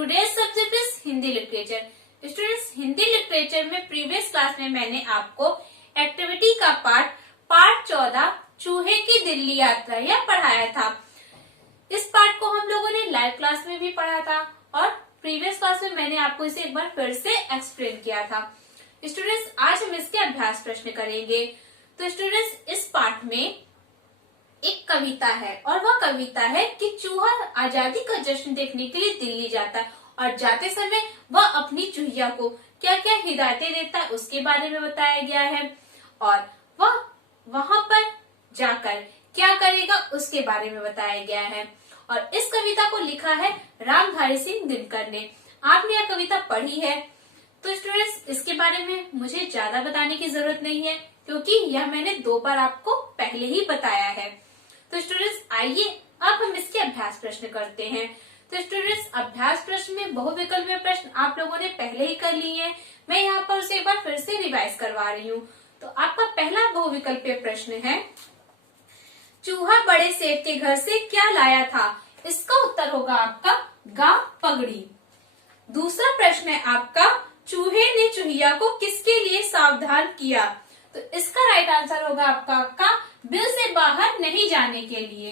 Today's subject is Hindi literature. Students, Hindi literature में previous class में मैंने आपको एक्टिविटी का पार्ट 14 चूहे की दिल्ली यात्रा यह पढ़ाया था। इस पार्ट को हम लोगों ने लाइव क्लास में भी पढ़ा था और प्रीवियस क्लास में मैंने आपको इसे एक बार फिर से एक्सप्लेन किया था। स्टूडेंट्स, आज हम इसके अभ्यास प्रश्न करेंगे। तो स्टूडेंट्स, इस पार्ट में एक कविता है और वह कविता है कि चूहा आजादी का जश्न देखने के लिए दिल्ली जाता है और जाते समय वह अपनी चूहिया को क्या क्या हिदायतें देता है उसके बारे में बताया गया है और वह वहां पर जाकर क्या करेगा उसके बारे में बताया गया है। और इस कविता को लिखा है रामधारी सिंह दिनकर ने। आपने यह कविता पढ़ी है तो स्टूडेंट्स, इसके बारे में मुझे ज्यादा बताने की जरूरत नहीं है क्योंकि यह मैंने 2 बार आपको पहले ही बताया है। तो स्टूडेंट्स, आइए अब हम इसके अभ्यास प्रश्न करते हैं। तो स्टूडेंट्स, अभ्यास प्रश्न में बहुविकल्पीय प्रश्न आप लोगों ने पहले ही कर लिए हैं। मैं यहाँ पर उसे एक बार फिर से रिवाइज करवा रही हूँ। तो आपका पहला बहुविकल्पीय प्रश्न है, चूहा बड़े सेठ के घर से क्या लाया था? इसका उत्तर होगा आपका गा पगड़ी। दूसरा प्रश्न है आपका, चूहे ने चूहिया को किसके लिए सावधान किया? तो इसका राइट आंसर होगा आपका बिल से बाहर नहीं जाने के लिए।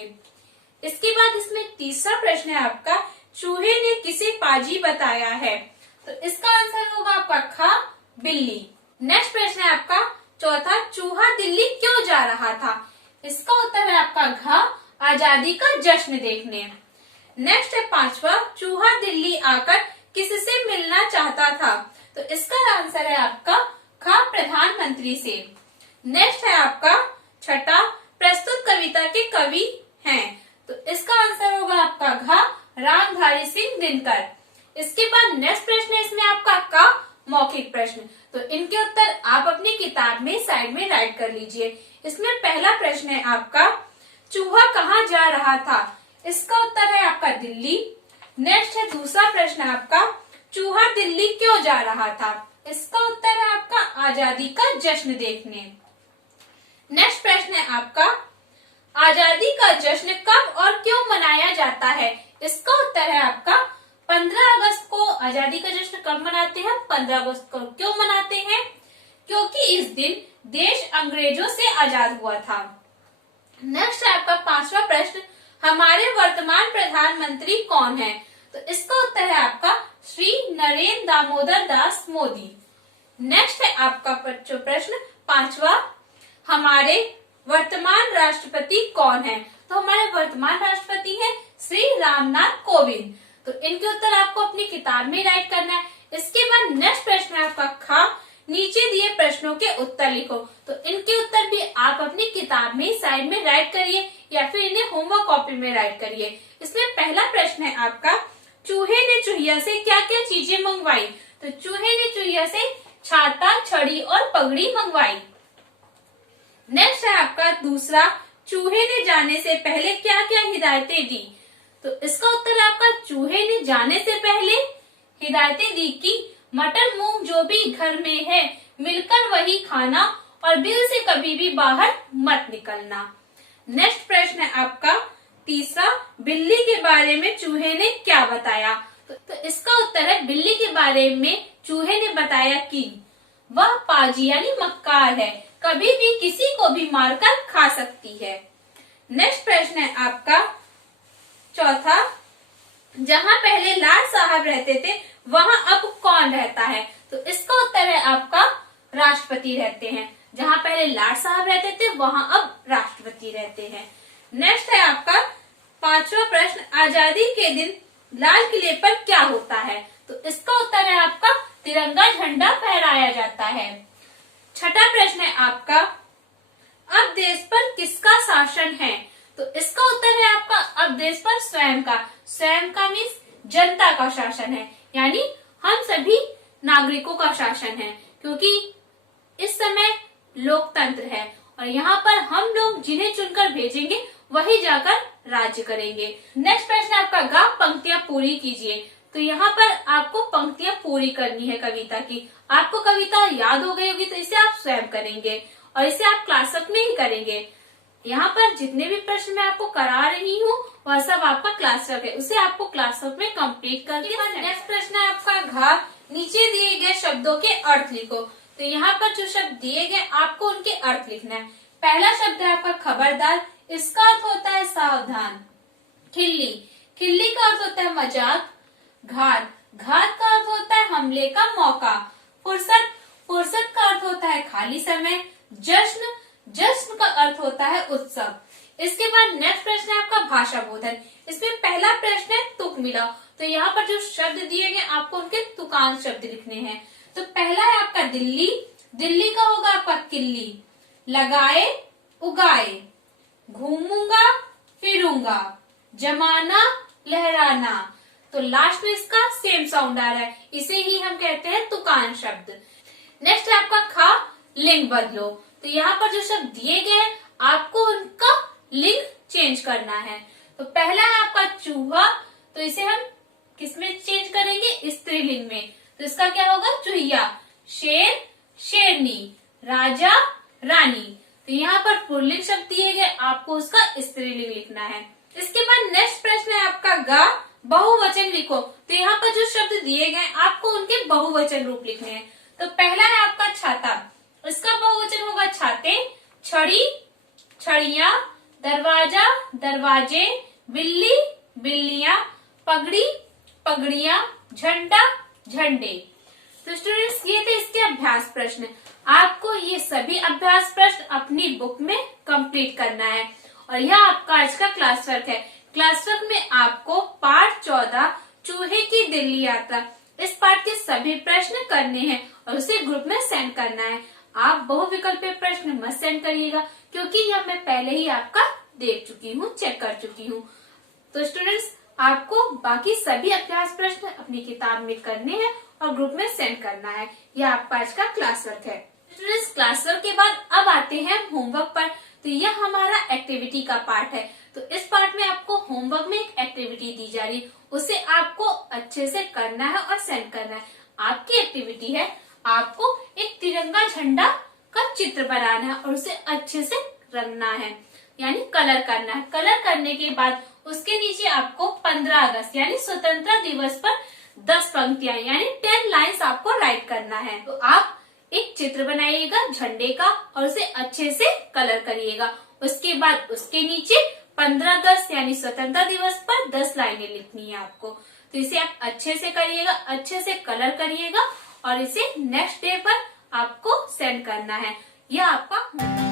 इसके बाद इसमें तीसरा प्रश्न है आपका, चूहे ने किसे पाजी बताया है? तो इसका आंसर होगा आपका खा बिल्ली। नेक्स्ट प्रश्न है आपका चौथा, चूहा दिल्ली क्यों जा रहा था? इसका उत्तर है आपका घा आजादी का जश्न देखने। नेक्स्ट है पांचवा, चूहा दिल्ली आकर किससे मिलना चाहता था? तो इसका आंसर है आपका खा प्रधानमंत्री से। नेक्स्ट है आपका छठा, प्रस्तुत कविता के कवि हैं। तो इसका आंसर होगा आपका घा रामधारी सिंह दिनकर। इसके बाद नेक्स्ट प्रश्न है इसमें आपका का मौखिक प्रश्न। तो इनके उत्तर आप अपनी किताब में साइड में राइट कर लीजिए। इसमें पहला प्रश्न है आपका, चूहा कहाँ जा रहा था? इसका उत्तर है आपका दिल्ली। नेक्स्ट है दूसरा प्रश्न आपका, चूहा दिल्ली क्यों जा रहा था? इसका उत्तर है आपका आजादी का जश्न देखने। नेक्स्ट प्रश्न है आपका, आजादी का जश्न कब और क्यों मनाया जाता है? इसका उत्तर है आपका 15 अगस्त को। आजादी का जश्न कब मनाते हैं? 15 अगस्त को। क्यों मनाते हैं? क्योंकि इस दिन देश अंग्रेजों से आजाद हुआ था। नेक्स्ट है आपका पांचवा प्रश्न, हमारे वर्तमान प्रधानमंत्री कौन है? तो इसका उत्तर है आपका श्री नरेंद्र दामोदर दास मोदी। नेक्स्ट है आपका प्रश्न पांचवा, हमारे वर्तमान राष्ट्रपति कौन है? तो हमारे वर्तमान राष्ट्रपति हैं श्री रामनाथ कोविंद। तो इनके उत्तर आपको अपनी किताब में राइट करना है। इसके बाद नेक्स्ट प्रश्न है आपका खा, नीचे दिए प्रश्नों के उत्तर लिखो। तो इनके उत्तर भी आप अपनी किताब में साइड में राइट करिए या फिर इन्हें होमवर्क कॉपी में राइट करिए। इसमें पहला प्रश्न है आपका, चूहे ने चूहिया से क्या क्या चीजें मंगवाई? तो चूहे ने चूहिया से छाता, छड़ी और पगड़ी मंगवाई। नेक्स्ट है आपका दूसरा, चूहे ने जाने से पहले क्या क्या हिदायतें दी? तो इसका उत्तर है आपका चूहे ने जाने से पहले हिदायतें दी कि मटर मूंग जो भी घर में है मिलकर वही खाना और बिल से कभी भी बाहर मत निकलना। नेक्स्ट प्रश्न है आपका तीसरा, बिल्ली के बारे में चूहे ने क्या बताया? तो इसका उत्तर है बिल्ली के बारे में चूहे ने बताया कि वह पाजी यानी मक्कार है, कभी भी किसी को भी मारकर खा सकती है। नेक्स्ट प्रश्न है आपका चौथा, जहाँ पहले लाट साहब रहते थे वहाँ अब कौन रहता है? तो इसका उत्तर है आपका राष्ट्रपति रहते हैं। जहाँ पहले लाट साहब रहते थे वहाँ अब राष्ट्रपति रहते हैं। नेक्स्ट है आपका पांचवा प्रश्न, आजादी के दिन लाल किले पर क्या होता है? तो इसका उत्तर है आपका तिरंगा झंडा फहराया जाता है। छठा प्रश्न है आपका, अब देश पर किसका शासन है? तो इसका उत्तर है आपका अब देश पर स्वयं का। स्वयं का मीन्स जनता का शासन है, यानी हम सभी नागरिकों का शासन है क्योंकि इस समय लोकतंत्र है और यहाँ पर हम लोग जिन्हें चुनकर भेजेंगे वही जाकर राज्य करेंगे। नेक्स्ट प्रश्न आपका गा पंक्तियां पूरी कीजिए। तो यहाँ पर आपको पंक्तियां पूरी करनी है कविता की। आपको कविता याद हो गई होगी तो इसे आप स्वयं करेंगे और इसे आप क्लास में ही करेंगे। यहाँ पर जितने भी प्रश्न मैं आपको करा रही हूँ वह सब आपका क्लास वर्क है, उसे आपको क्लास वर्क में कंप्लीट करके। नेक्स्ट प्रश्न है आपका घ, नीचे दिए गए शब्दों के अर्थ लिखो। तो यहाँ पर जो शब्द दिए गए आपको उनके अर्थ लिखना है। पहला शब्द है आपका खबरदार, इसका अर्थ होता है सावधान। खिल्ली, खिल्ली का अर्थ होता है मजाक। घात, घात का अर्थ होता है हमले का मौका। फुर्सत, फुर्सत का अर्थ होता है खाली समय। जश्न, जश्न का अर्थ होता है उत्सव। इसके बाद नेक्स्ट प्रश्न है आपका भाषा बोधन। इसमें पहला प्रश्न है तुक मिलाओ। तो यहाँ पर जो शब्द दिए गए आपको उनके तुकांश शब्द लिखने हैं। तो पहला है आपका दिल्ली, दिल्ली का होगा आपका किल्ली। लगाए, उगाए। घूमूंगा, फिरूंगा। जमाना, लहराना। तो लास्ट में इसका सेम साउंड आ रहा है, इसे ही हम कहते हैं तुकांश शब्द। नेक्स्ट है आपका खा, लिंग बदलो। तो यहाँ पर जो शब्द दिए गए हैं आपको उनका लिंग चेंज करना है। तो पहला है आपका चूहा, तो इसे हम किसमें चेंज करेंगे? स्त्रीलिंग में। तो इसका क्या होगा? चूहिया। शेर, शेरनी। राजा, रानी। तो यहाँ पर पुल्लिंग शब्द दिए गए आपको उसका स्त्रीलिंग लिखना है। इसके बाद नेक्स्ट प्रश्न है आपका गा, बहुवचन लिखो। तो यहाँ पर जो शब्द दिए गए आपको उनके बहुवचन रूप लिखने हैं। तो पहला है आपका छाता, इसका बहुवचन होगा छाते। छड़ी, छड़ियां। दरवाजा, दरवाजे। बिल्ली, बिल्लियां। पगड़ी, पगड़ियां। झंडा, झंडे। तो स्टूडेंट्स ये थे इसके अभ्यास प्रश्न। आपको ये सभी अभ्यास प्रश्न अपनी बुक में कंप्लीट करना है और यह आपका आज का क्लास वर्क है। क्लास वर्क में आपको पाठ 14 चूहे की दिल्ली यात्रा, इस पाठ के सभी प्रश्न करने हैं और उसे ग्रुप में सेंड करना है। आप बहुविकल्पीय प्रश्न मत सेंड करिएगा क्योंकि यह मैं पहले ही आपका देख चुकी हूँ, चेक कर चुकी हूँ। तो स्टूडेंट्स आपको बाकी सभी अभ्यास प्रश्न अपनी किताब में करने हैं और ग्रुप में सेंड करना है। यह आपका आज का क्लास वर्क है। स्टूडेंट्स क्लास वर्क के बाद अब आते हैं होमवर्क पर। तो यह हमारा एक्टिविटी का पार्ट है। तो इस पार्ट में आपको होमवर्क में एक एक्टिविटी दी जा रही है, उसे आपको अच्छे से करना है और सेंड करना है। आपकी एक्टिविटी है आपको एक तिरंगा झंडा का चित्र बनाना है और उसे अच्छे से रंगना है, यानी कलर करना है। कलर करने के बाद उसके नीचे आपको 15 अगस्त यानी स्वतंत्रता दिवस पर 10 पंक्तियां यानी 10 लाइन्स आपको राइट करना है। तो आप एक चित्र बनाइएगा झंडे का और उसे अच्छे से कलर करिएगा। उसके बाद उसके नीचे 15 अगस्त यानी स्वतंत्रता दिवस पर 10 लाइनें लिखनी है आपको। तो इसे आप अच्छे से करिएगा, अच्छे से कलर करिएगा और इसे नेक्स्ट डे पर आपको सेंड करना है। यह आपका